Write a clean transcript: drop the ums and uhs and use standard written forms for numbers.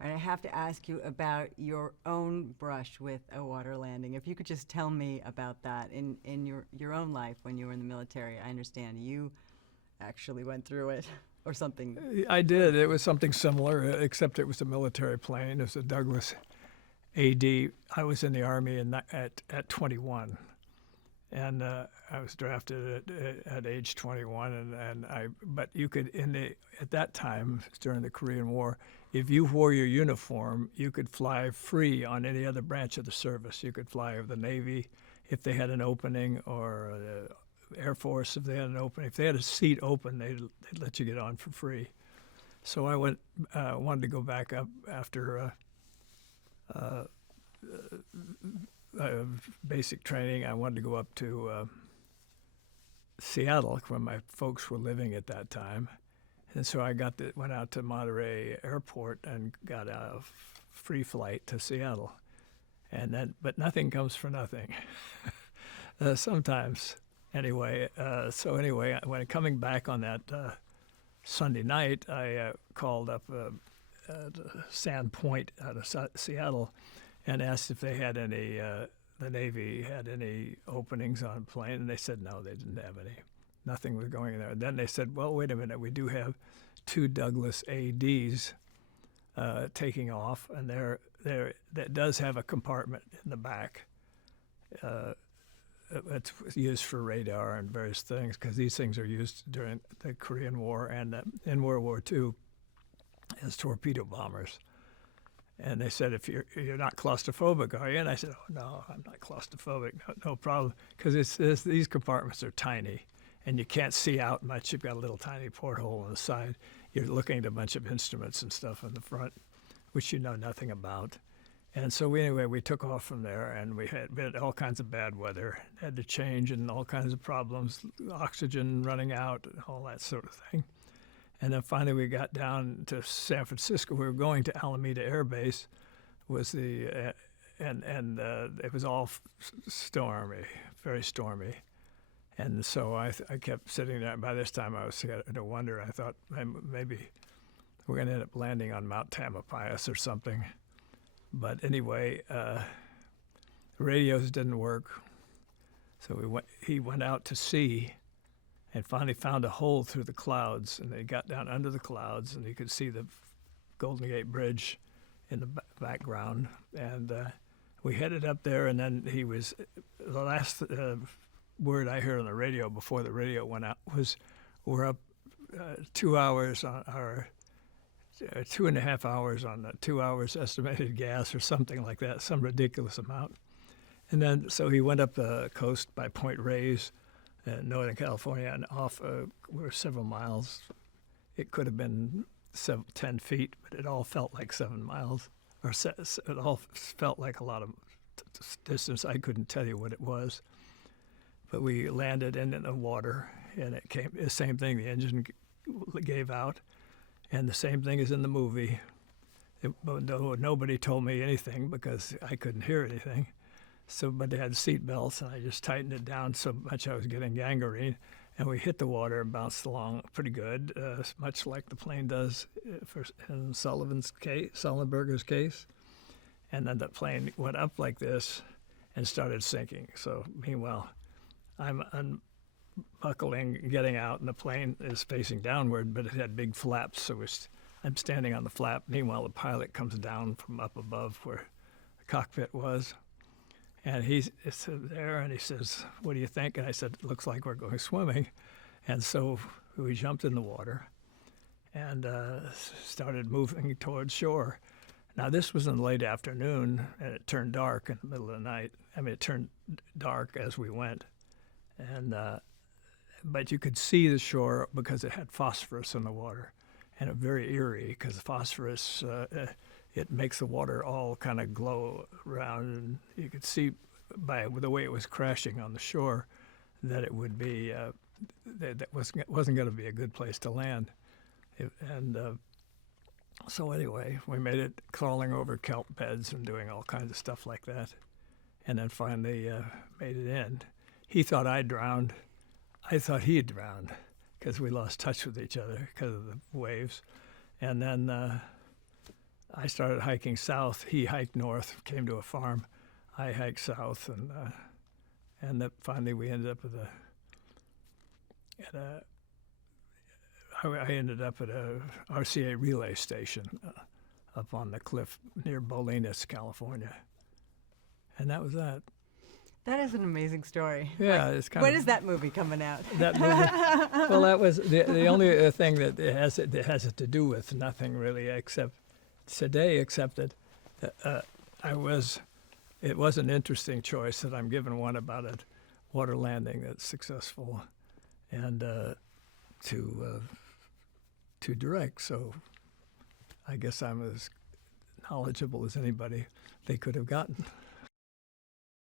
All right, I have to ask you about your own brush with a water landing. If you could just tell me about that in your own life when you were in the military. I understand you actually went through it or something. I did. It was something similar, except it was a military plane. It was a Douglas AD. I was in the Army at 21. And I was drafted at age 21, but you could at that time during the Korean War, if you wore your uniform, you could fly free on any other branch of the service. You could fly with the Navy if they had an opening, or the Air Force if they had an opening. If they had a seat open, they'd let you get on for free. So I wanted to go back up after. Basic training. I wanted to go up to Seattle, where my folks were living at that time, and so I went out to Monterey Airport and got a free flight to Seattle, but nothing comes for nothing. Sometimes, anyway. So anyway, when coming back on that Sunday night, I called up Sand Point out of Seattle and asked if they had any, the Navy had any openings on a plane, and they said no, they didn't have any. Nothing was going there. Then they said, well, wait a minute, we do have 2 Douglas ADs taking off, and that does have a compartment in the back. It's used for radar and various things, because these things are used during the Korean War and in World War II as torpedo bombers. And they said, if you're not claustrophobic, are you? And I said, oh, no, I'm not claustrophobic, no problem. Because these compartments are tiny, and you can't see out much. You've got a little tiny porthole on the side. You're looking at a bunch of instruments and stuff in the front, which you know nothing about. And so we took off from there, and we had all kinds of bad weather, had to change, and all kinds of problems, oxygen running out, and all that sort of thing. And then finally we got down to San Francisco. We were going to Alameda Air Base, and it was all stormy, very stormy. And so I kept sitting there. By this time I was starting to wonder. I thought maybe we're going to end up landing on Mount Tamalpais or something. But anyway, the radios didn't work. So he went out to sea and finally found a hole through the clouds, and they got down under the clouds, and you could see the Golden Gate Bridge in the background. And we headed up there, and then the last word I heard on the radio before the radio went out was, we're up 2 hours on our 2.5 hours on the 2 hours estimated gas or something like that, some ridiculous amount. And then so he went up the coast by Point Reyes, Northern California, and off we're several miles. It could have been 10 feet, but it all felt like 7 miles, or it all felt like a lot of distance. I couldn't tell you what it was, but we landed in the water, and it came the same thing. The engine gave out, and the same thing as in the movie. Nobody told me anything because I couldn't hear anything. So, but they had seat belts, and I just tightened it down so much I was getting gangrene, and we hit the water and bounced along pretty good, much like the plane does in Sullenberger's case. And then the plane went up like this and started sinking. So meanwhile, I'm unbuckling, getting out, and the plane is facing downward, but it had big flaps, so I'm standing on the flap. Meanwhile, the pilot comes down from up above where the cockpit was. And he's there, and he says, what do you think? And I said, it looks like we're going swimming. And so we jumped in the water and started moving towards shore. Now, this was in the late afternoon, and it turned dark in the middle of the night. I mean, it turned dark as we went. And but you could see the shore because it had phosphorus in the water, and it was very eerie because phosphorus it makes the water all kind of glow around, and you could see by the way it was crashing on the shore that it would be that wasn't going to be a good place to land. So anyway, we made it crawling over kelp beds and doing all kinds of stuff like that, and then finally made it in. He thought I drowned. I thought he had drowned because we lost touch with each other because of the waves. And then I started hiking south. He hiked north, came to a farm. I hiked south, and that finally we ended up I ended up at a RCA relay station up on the cliff near Bolinas, California, and that was that. That is an amazing story. Yeah, it's kind when of. is that movie coming out? That movie. Well, that was the only thing that it has to do with nothing really, except that it was an interesting choice that I'm given one about a water landing that's successful, and to direct. So I guess I'm as knowledgeable as anybody they could have gotten.